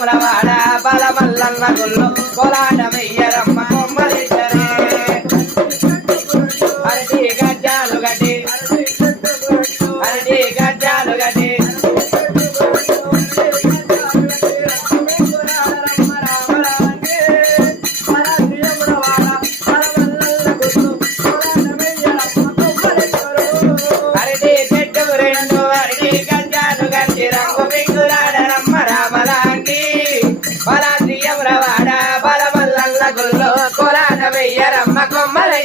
శ్రీయములవాడ బలమల్లన్న గుళ్ళు కోలాటమయ్యరమ్మ కొమ్మలిద్దరే అరటి గజ్జాలు గట్టి అరటి గజ్జాలు గట్టి అరటి చెట్టుకు రెండు అరటి గజ్జాలు గట్టి రంగు పింగులాడరమ్మ రామలాంటి బల శ్రీయములవాడ బలమల్లన్న గుళ్ళు కోలాటమయ్యరమ్మ కొమ్మలై